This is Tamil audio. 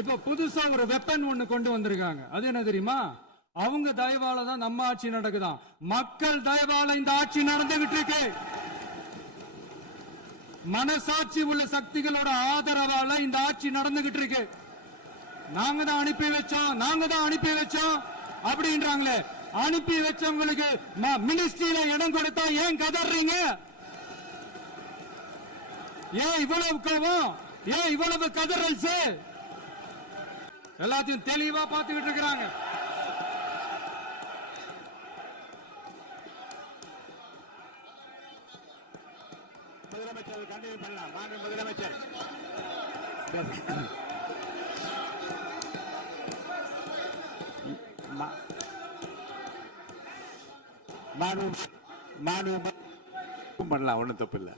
இப்ப புதுசா ஒரு வெப்பன் ஒண்ணு கொண்டு வந்திருக்காங்க. அது என்ன தெரியுமா? அவங்க தயவால தான் நம்ம ஆட்சி நடக்குதான். மக்கள் தயவால இந்த ஆட்சி நடந்துகிட்டு இருக்கு. மனசாட்சி உள்ள சக்திகளோட ஆதரவால இந்த ஆட்சி நடந்துகிட்டு இருக்கு. நாங்க தான் அனுப்பி வச்சோம் அப்படின்றாங்களே. அனுப்பி வச்சவங்களுக்கு மினிஸ்ட்ரியில இடம் கொடுத்தா ஏன் கதறீங்க? ஏன் இவ்வளவு கோவம்? ஏன் இவ்வளவு கதறல்? எல்லாத்தையும் தெளிவா பார்த்துக்கிட்டு இருக்கிறாங்க. முதலமைச்சர் கண்டினியூ பண்ணலாம். மாண்பு முதலமைச்சர். பண்ணலாம், ஒன்றும் தப்பு இல்லை.